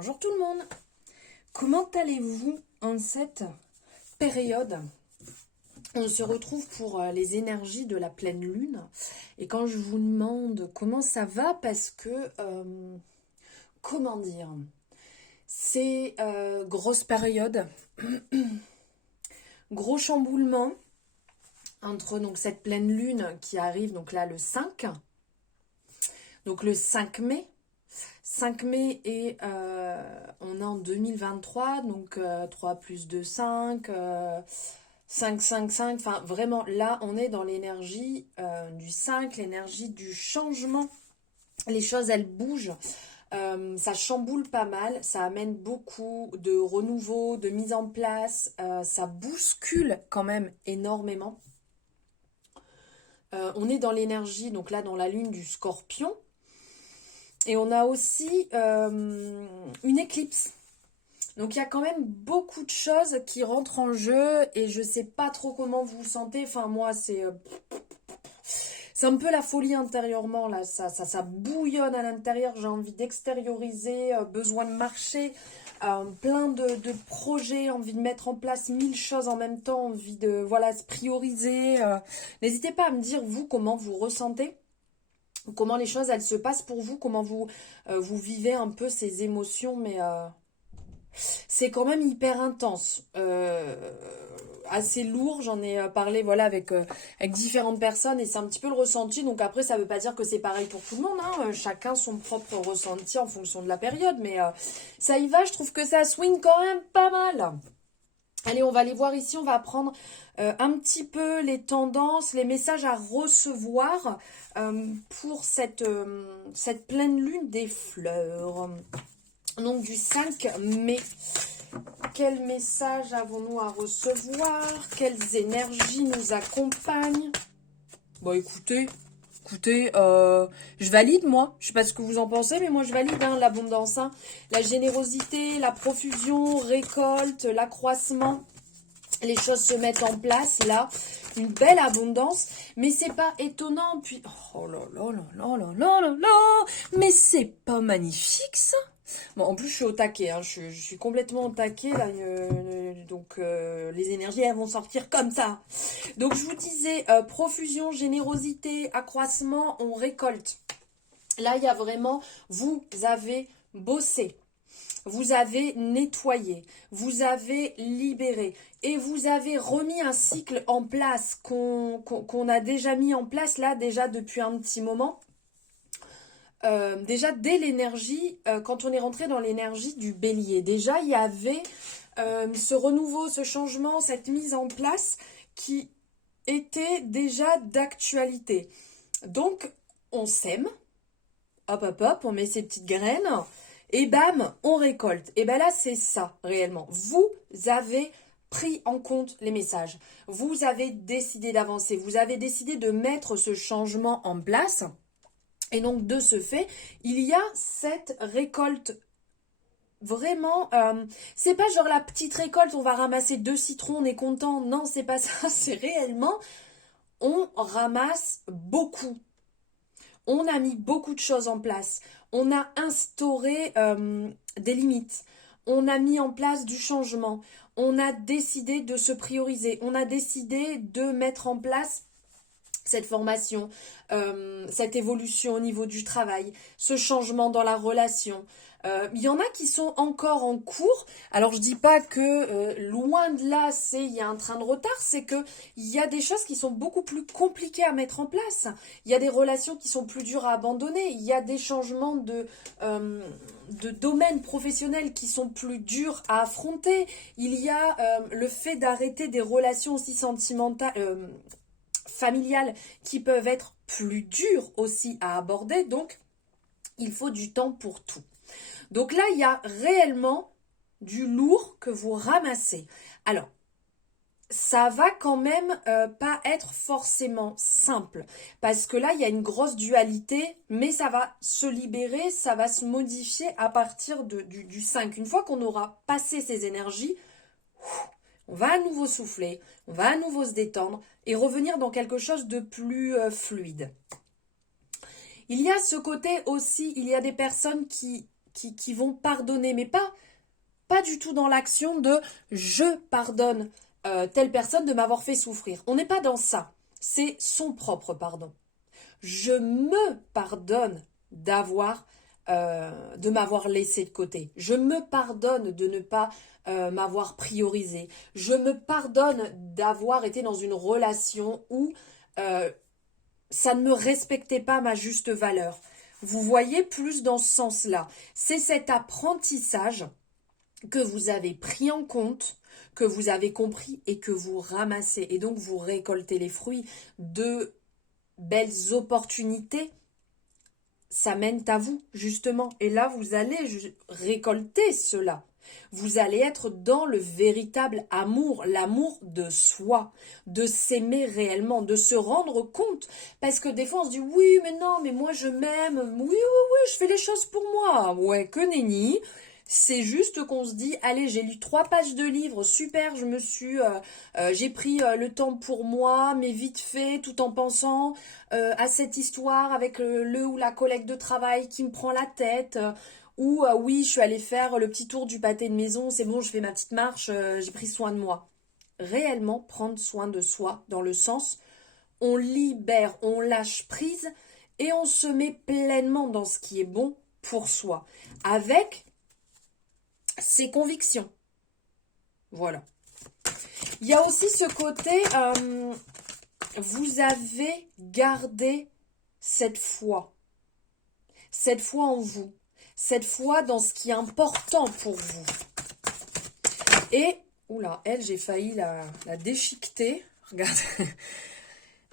Bonjour tout le monde. Comment allez-vous en cette période? On se retrouve pour les énergies de la pleine lune. Et quand je vous demande comment ça va, parce que, comment dire, c'est grosse période, gros chamboulement entre donc cette pleine lune qui arrive donc là le 5, donc le 5 mai. 5 mai et on est en 2023, donc 3 plus 2, 5, 5, 5, 5, enfin vraiment là on est dans l'énergie du 5, l'énergie du changement. Les choses elles bougent, ça chamboule pas mal, ça amène beaucoup de renouveau, de mise en place, ça bouscule quand même énormément. On est dans l'énergie, donc là dans la lune du Scorpion. Et on a aussi une éclipse. Donc il y a quand même beaucoup de choses qui rentrent en jeu et je sais pas trop comment vous vous sentez. Enfin moi c'est un peu la folie intérieurement là. Ça bouillonne à l'intérieur. J'ai envie d'extérioriser, besoin de marcher, plein de projets, envie de mettre en place 1000 choses en même temps, envie de voilà se prioriser. N'hésitez pas à me dire vous comment vous ressentez. Comment les choses elles se passent pour vous, comment vous vivez un peu ces émotions, mais c'est quand même hyper intense, assez lourd. J'en ai parlé voilà avec différentes personnes et c'est un petit peu le ressenti. Donc après ça veut pas dire que c'est pareil pour tout le monde, hein. Chacun son propre ressenti en fonction de la période, mais ça y va. Je trouve que ça swing quand même pas mal. Allez, on va aller voir ici, on va prendre un petit peu les tendances, les messages à recevoir pour cette pleine lune des fleurs. Donc du 5 mai, quel message avons-nous à recevoir? Quelles énergies nous accompagnent? Bon, écoutez, je valide moi. Je sais pas ce que vous en pensez, mais moi je valide hein, l'abondance, hein. La générosité, la profusion, récolte, l'accroissement. Les choses se mettent en place là, une belle abondance, mais c'est pas étonnant. Puis oh là là là là là là là là, mais c'est pas magnifique ça. Bon, en plus je suis au taquet, hein, je suis complètement au taquet là, donc les énergies elles vont sortir comme ça. Donc je vous disais profusion, générosité, accroissement, on récolte. Là il y a vraiment, vous avez bossé. Vous avez nettoyé, vous avez libéré et vous avez remis un cycle en place qu'on a déjà mis en place là déjà depuis un petit moment. Déjà dès l'énergie, quand on est rentré dans l'énergie du bélier, déjà il y avait ce renouveau, ce changement, cette mise en place qui était déjà d'actualité. Donc on sème, hop hop hop, on met ses petites graines. Et bam, on récolte. Et ben là, c'est ça, réellement. Vous avez pris en compte les messages. Vous avez décidé d'avancer. Vous avez décidé de mettre ce changement en place. Et donc, de ce fait, il y a cette récolte. Vraiment, c'est pas genre la petite récolte, on va ramasser 2 citrons, on est content. Non, c'est pas ça. C'est réellement, on ramasse beaucoup. On a mis beaucoup de choses en place. On a instauré des limites. On a mis en place du changement. On a décidé de se prioriser. On a décidé de mettre en place cette formation, cette évolution au niveau du travail, ce changement dans la relation. Il y en a qui sont encore en cours. Alors je dis pas que loin de là, il y a un train de retard, c'est que il y a des choses qui sont beaucoup plus compliquées à mettre en place. Il y a des relations qui sont plus dures à abandonner. Il y a des changements de domaines professionnels qui sont plus durs à affronter. Il y a le fait d'arrêter des relations aussi sentimentales. Familiales qui peuvent être plus dures aussi à aborder, donc il faut du temps pour tout. Donc là, il y a réellement du lourd que vous ramassez. Alors, ça va quand même pas être forcément simple, parce que là, il y a une grosse dualité, mais ça va se libérer, ça va se modifier à partir du 5. Une fois qu'on aura passé ces énergies, on va à nouveau souffler, on va à nouveau se détendre et revenir dans quelque chose de plus fluide. Il y a ce côté aussi, il y a des personnes qui qui vont pardonner, mais pas du tout dans l'action de je pardonne telle personne de m'avoir fait souffrir. On n'est pas dans ça. C'est son propre pardon. Je me pardonne de m'avoir laissé de côté. Je me pardonne de ne pas m'avoir priorisé. Je me pardonne d'avoir été dans une relation où ça ne me respectait pas ma juste valeur. Vous voyez, plus dans ce sens-là. C'est cet apprentissage que vous avez pris en compte, que vous avez compris et que vous ramassez. Et donc vous récoltez les fruits de belles opportunités. Ça mène à vous, justement. Et là, vous allez récolter cela. Vous allez être dans le véritable amour, l'amour de soi, de s'aimer réellement, de se rendre compte. Parce que des fois, on se dit, oui, mais non, mais moi, je m'aime. Oui, je fais les choses pour moi. Ouais, que nenni. C'est juste qu'on se dit, allez, j'ai lu 3 pages de livres, super, j'ai pris le temps pour moi, mais vite fait, tout en pensant à cette histoire avec le ou la collègue de travail qui me prend la tête, ou oui, je suis allée faire le petit tour du pâté de maison, c'est bon, je fais ma petite marche, j'ai pris soin de moi. Réellement prendre soin de soi, dans le sens, on libère, on lâche prise et on se met pleinement dans ce qui est bon pour soi, avec ses convictions. Voilà. Il y a aussi ce côté, vous avez gardé cette foi en vous, cette foi dans ce qui est important pour vous. Et, oula, elle, j'ai failli la déchiqueter. Regarde,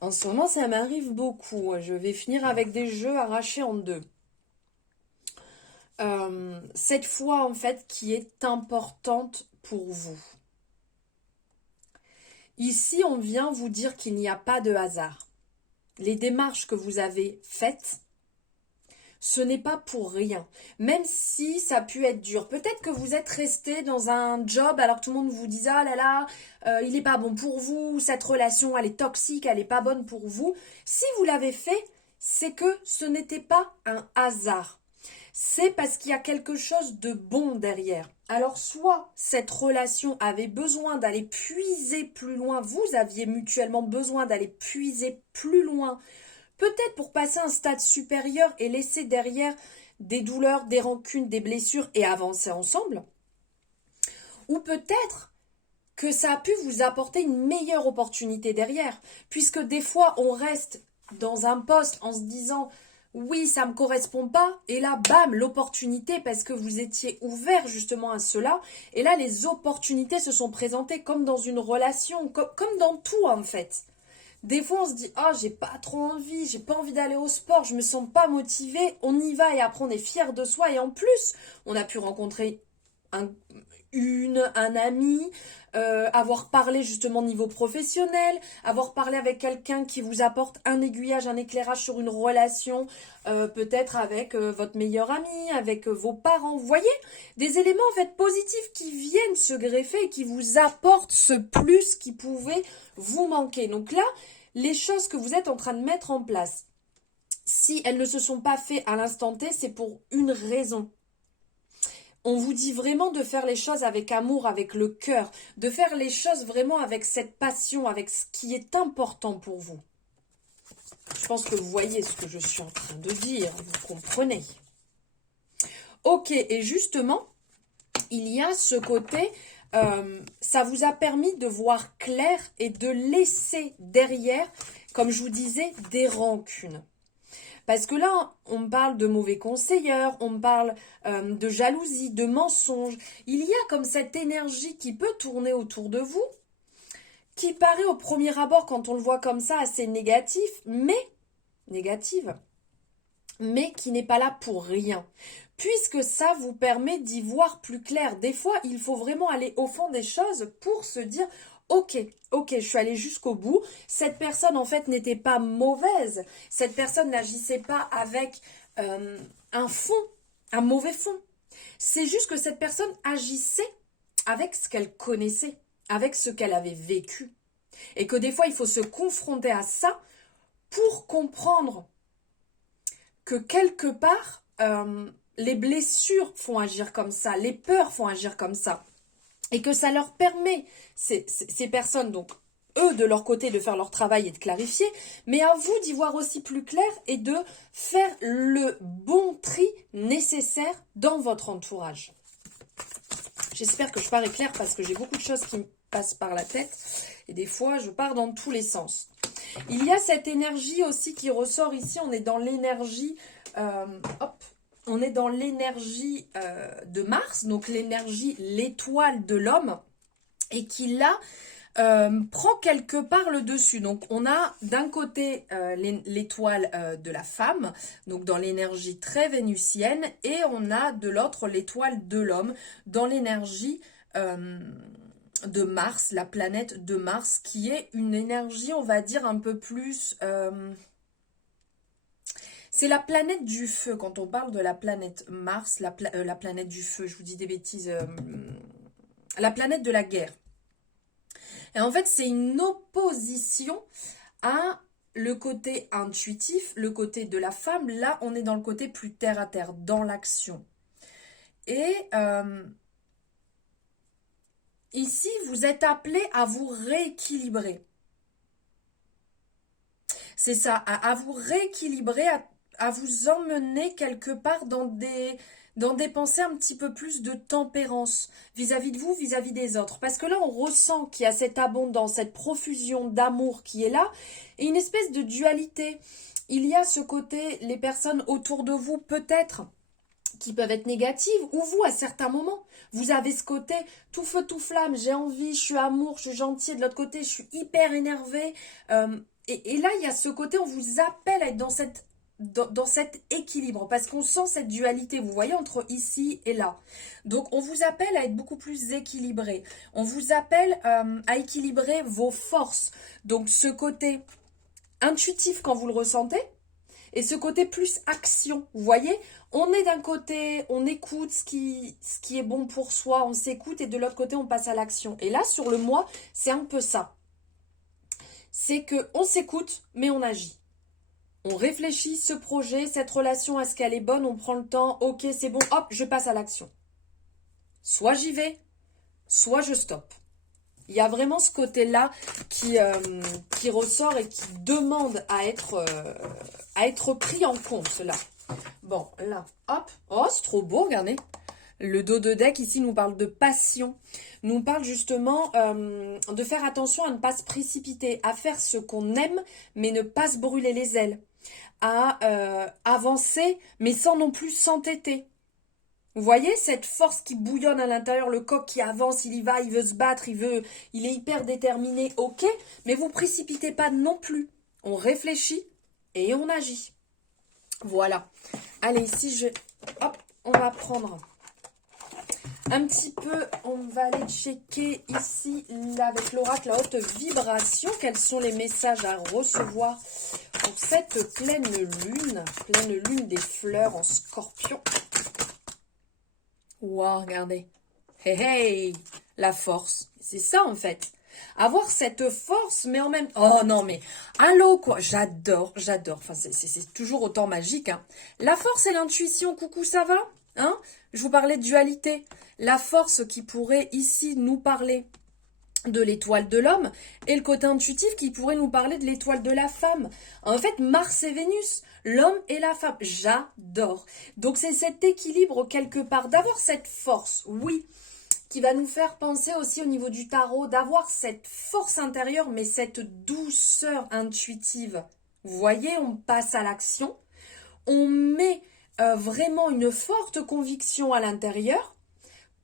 en ce moment, ça m'arrive beaucoup. Je vais finir avec des jeux arrachés en deux. Cette foi, en fait, qui est importante pour vous. Ici, on vient vous dire qu'il n'y a pas de hasard. Les démarches que vous avez faites, ce n'est pas pour rien. Même si ça a pu être dur. Peut-être que vous êtes resté dans un job alors que tout le monde vous disait « Ah là là, il n'est pas bon pour vous, cette relation, elle est toxique, elle n'est pas bonne pour vous. » Si vous l'avez fait, c'est que ce n'était pas un hasard. C'est parce qu'il y a quelque chose de bon derrière. Alors soit cette relation avait besoin d'aller puiser plus loin, vous aviez mutuellement besoin d'aller puiser plus loin, peut-être pour passer à un stade supérieur et laisser derrière des douleurs, des rancunes, des blessures et avancer ensemble. Ou peut-être que ça a pu vous apporter une meilleure opportunité derrière, puisque des fois on reste dans un poste en se disant oui, ça me correspond pas, et là, bam, l'opportunité, parce que vous étiez ouvert justement à cela, et là, les opportunités se sont présentées comme dans une relation, comme dans tout en fait. Des fois, on se dit, ah, j'ai pas trop envie, j'ai pas envie d'aller au sport, je me sens pas motivée, on y va, et après, on est fier de soi, et en plus, on a pu rencontrer un ami, avoir parlé justement niveau professionnel, avoir parlé avec quelqu'un qui vous apporte un aiguillage, un éclairage sur une relation, peut-être avec votre meilleur ami, avec vos parents. Vous voyez, des éléments en fait positifs qui viennent se greffer et qui vous apportent ce plus qui pouvait vous manquer. Donc là, les choses que vous êtes en train de mettre en place, si elles ne se sont pas faites à l'instant T, c'est pour une raison. On vous dit vraiment de faire les choses avec amour, avec le cœur, de faire les choses vraiment avec cette passion, avec ce qui est important pour vous. Je pense que vous voyez ce que je suis en train de dire, vous comprenez. Ok, et justement, il y a ce côté, ça vous a permis de voir clair et de laisser derrière, comme je vous disais, des rancunes. Parce que là, on me parle de mauvais conseillers, on me parle de jalousie, de mensonges. Il y a comme cette énergie qui peut tourner autour de vous, qui paraît au premier abord, quand on le voit comme ça, assez négative, mais qui n'est pas là pour rien. Puisque ça vous permet d'y voir plus clair. Des fois, il faut vraiment aller au fond des choses pour se dire... Ok, je suis allée jusqu'au bout. Cette personne, en fait, n'était pas mauvaise. Cette personne n'agissait pas avec un fond, un mauvais fond. C'est juste que cette personne agissait avec ce qu'elle connaissait, avec ce qu'elle avait vécu. Et que des fois, il faut se confronter à ça pour comprendre que quelque part, les blessures font agir comme ça, les peurs font agir comme ça. Et que ça leur permet, ces personnes, donc eux de leur côté, de faire leur travail et de clarifier, mais à vous d'y voir aussi plus clair et de faire le bon tri nécessaire dans votre entourage. J'espère que je parais claire parce que j'ai beaucoup de choses qui me passent par la tête et des fois je pars dans tous les sens. Il y a cette énergie aussi qui ressort ici, on est dans l'énergie, on est dans l'énergie de Mars, donc l'énergie, l'étoile de l'homme, et qui là prend quelque part le dessus. Donc on a d'un côté l'étoile de la femme, donc dans l'énergie très vénusienne, et on a de l'autre l'étoile de l'homme, dans l'énergie de Mars, la planète de Mars, qui est une énergie, on va dire, un peu plus... c'est la planète du feu. Quand on parle de la planète Mars, la planète du feu, je vous dis des bêtises, la planète de la guerre. Et en fait, c'est une opposition à le côté intuitif, le côté de la femme. Là, on est dans le côté plus terre à terre, dans l'action. Et ici, vous êtes appelé à vous rééquilibrer. C'est ça, à vous rééquilibrer, à vous emmener quelque part dans des pensées un petit peu plus de tempérance vis-à-vis de vous, vis-à-vis des autres. Parce que là, on ressent qu'il y a cette abondance, cette profusion d'amour qui est là, et une espèce de dualité. Il y a ce côté, les personnes autour de vous, peut-être, qui peuvent être négatives, ou vous, à certains moments, vous avez ce côté tout feu, tout flamme, j'ai envie, je suis amour, je suis gentil, et de l'autre côté, je suis hyper énervée. Et là, il y a ce côté, on vous appelle à être dans cet équilibre, parce qu'on sent cette dualité, vous voyez, entre ici et là. Donc, on vous appelle à être beaucoup plus équilibré. On vous appelle à équilibrer vos forces. Donc, ce côté intuitif quand vous le ressentez, et ce côté plus action, vous voyez, on est d'un côté, on écoute ce qui est bon pour soi, on s'écoute, et de l'autre côté, on passe à l'action. Et là, sur le moi, c'est un peu ça. C'est qu'on s'écoute, mais on agit. On réfléchit ce projet, cette relation, est-ce qu'elle est bonne, on prend le temps, ok, c'est bon, hop, je passe à l'action. Soit j'y vais, soit je stoppe. Il y a vraiment ce côté-là qui ressort et qui demande à être pris en compte, là. Bon, là, hop. Oh, c'est trop beau, regardez. Le dos de deck, ici, nous parle de passion. Nous parle justement de faire attention à ne pas se précipiter, à faire ce qu'on aime, mais ne pas se brûler les ailes. À avancer, mais sans non plus s'entêter. Vous voyez cette force qui bouillonne à l'intérieur, le coq qui avance, il y va, il veut se battre, il est hyper déterminé, ok, mais vous précipitez pas non plus. On réfléchit et on agit. Voilà. Allez, ici, hop, on va prendre un petit peu, on va aller checker ici, là, avec l'oracle à haute vibration, quels sont les messages à recevoir pour cette pleine lune des fleurs en scorpion. Wow, regardez. Hey, hey, la force. C'est ça, en fait. Avoir cette force, mais en même... Oh non, mais... Allô, quoi. J'adore. Enfin, c'est toujours autant magique, hein. La force et l'intuition, coucou, ça va? Hein? Je vous parlais de dualité. La force qui pourrait, ici, nous parler de l'étoile de l'homme, et le côté intuitif qui pourrait nous parler de l'étoile de la femme. En fait, Mars et Vénus, l'homme et la femme, j'adore. Donc c'est cet équilibre quelque part, d'avoir cette force, oui, qui va nous faire penser aussi au niveau du tarot, d'avoir cette force intérieure, mais cette douceur intuitive. Vous voyez, on passe à l'action, on met vraiment une forte conviction à l'intérieur,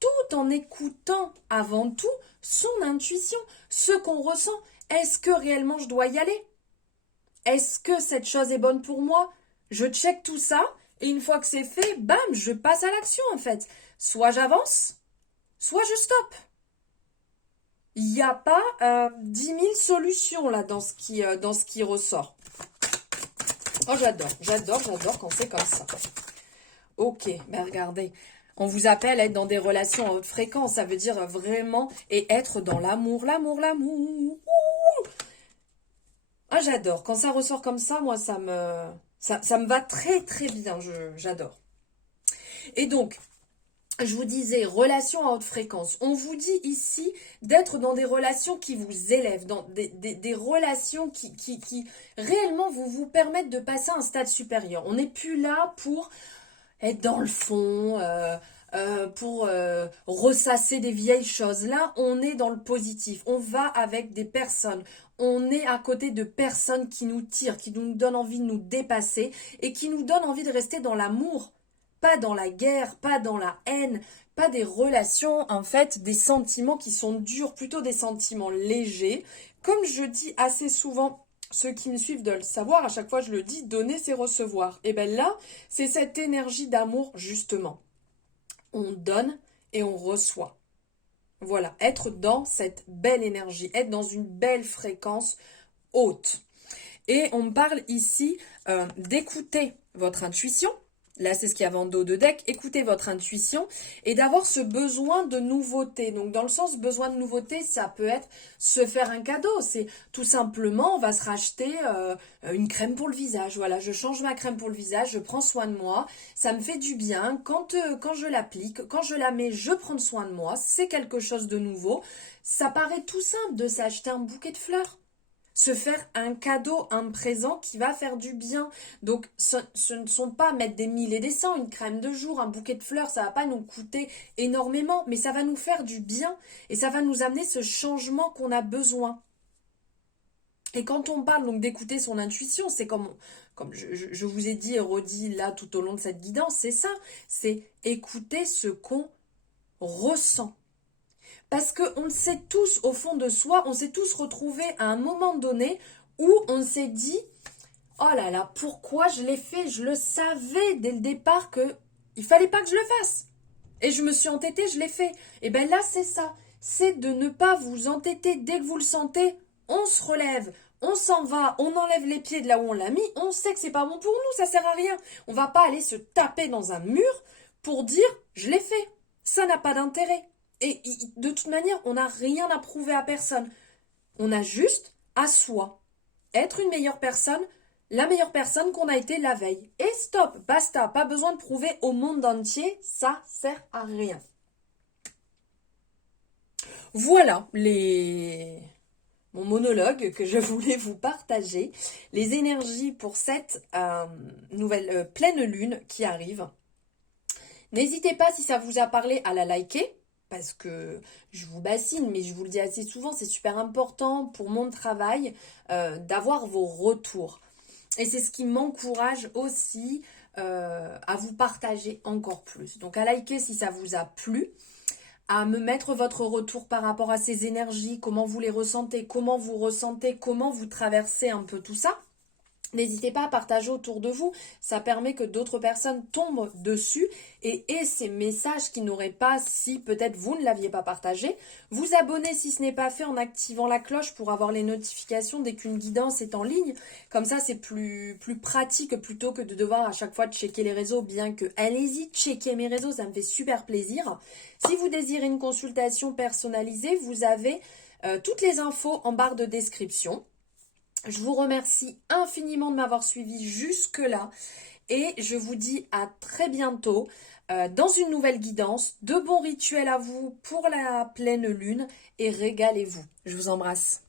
tout en écoutant avant tout son intuition, ce qu'on ressent. Est-ce que réellement je dois y aller? Est-ce que cette chose est bonne pour moi? Je check tout ça et une fois que c'est fait, bam, je passe à l'action en fait. Soit j'avance, soit je stoppe. Il n'y a pas 10 000 solutions là dans ce qui ressort. Oh, j'adore quand c'est comme ça. Ok, ben regardez. On vous appelle à être dans des relations à haute fréquence. Ça veut dire vraiment et être dans l'amour. Ah, j'adore. Quand ça ressort comme ça, moi, ça me va très, très bien. J'adore. Et donc, je vous disais, relations à haute fréquence. On vous dit ici d'être dans des relations qui vous élèvent, dans des relations qui réellement vous permettent de passer à un stade supérieur. On n'est plus là pour être dans le fond, pour ressasser des vieilles choses. Là, on est dans le positif. On va avec des personnes. On est à côté de personnes qui nous tirent, qui nous donnent envie de nous dépasser et qui nous donnent envie de rester dans l'amour. Pas dans la guerre, pas dans la haine, pas des relations, en fait, des sentiments qui sont durs, plutôt des sentiments légers. Comme je dis assez souvent, ceux qui me suivent doivent le savoir, à chaque fois je le dis, donner c'est recevoir. Et bien là, c'est cette énergie d'amour, justement. On donne et on reçoit. Voilà, être dans cette belle énergie, être dans une belle fréquence haute. Et on me parle ici d'écouter votre intuition. Là, c'est ce qu'il y avait en dos de deck. Écoutez votre intuition et d'avoir ce besoin de nouveauté. Donc, dans le sens besoin de nouveauté, ça peut être se faire un cadeau. C'est tout simplement, on va se racheter une crème pour le visage. Voilà, je change ma crème pour le visage, je prends soin de moi. Ça me fait du bien. Quand je l'applique, quand je la mets, je prends soin de moi. C'est quelque chose de nouveau. Ça paraît tout simple de s'acheter un bouquet de fleurs. Se faire un cadeau, un présent qui va faire du bien. Donc, ce ne sont pas mettre des mille et des cents, une crème de jour, un bouquet de fleurs, ça va pas nous coûter énormément, mais ça va nous faire du bien et ça va nous amener ce changement qu'on a besoin. Et quand on parle donc d'écouter son intuition, c'est comme je vous ai dit et redit là tout au long de cette guidance, c'est ça, c'est écouter ce qu'on ressent. Parce qu'on le sait tous au fond de soi, on s'est tous retrouvés à un moment donné où on s'est dit « Oh là là, pourquoi je l'ai fait? Je le savais dès le départ qu'il fallait pas que je le fasse. Et je me suis entêtée, je l'ai fait. » Et bien là, c'est ça. C'est de ne pas vous entêter. Dès que vous le sentez, on se relève, on s'en va, on enlève les pieds de là où on l'a mis. On sait que c'est pas bon pour nous, ça sert à rien. On va pas aller se taper dans un mur pour dire « Je l'ai fait. » Ça n'a pas d'intérêt. Et de toute manière, on n'a rien à prouver à personne. On a juste à soi. Être une meilleure personne, la meilleure personne qu'on a été la veille. Et stop, basta, pas besoin de prouver au monde entier, ça sert à rien. Voilà mon monologue que je voulais vous partager. Les énergies pour cette nouvelle pleine lune qui arrive. N'hésitez pas, si ça vous a parlé, à la liker. Parce que je vous bassine, mais je vous le dis assez souvent, c'est super important pour mon travail d'avoir vos retours. Et c'est ce qui m'encourage aussi à vous partager encore plus. Donc à liker si ça vous a plu, à me mettre votre retour par rapport à ces énergies, comment vous les ressentez, comment vous traversez un peu tout ça. N'hésitez pas à partager autour de vous, ça permet que d'autres personnes tombent dessus et aient ces messages qu'ils n'auraient pas si peut-être vous ne l'aviez pas partagé. Vous abonner si ce n'est pas fait en activant la cloche pour avoir les notifications dès qu'une guidance est en ligne. Comme ça, c'est plus pratique plutôt que de devoir à chaque fois checker les réseaux, bien que allez-y, checker mes réseaux, ça me fait super plaisir. Si vous désirez une consultation personnalisée, vous avez toutes les infos en barre de description. Je vous remercie infiniment de m'avoir suivi jusque-là et je vous dis à très bientôt dans une nouvelle guidance. De bons rituels à vous pour la pleine lune et régalez-vous. Je vous embrasse.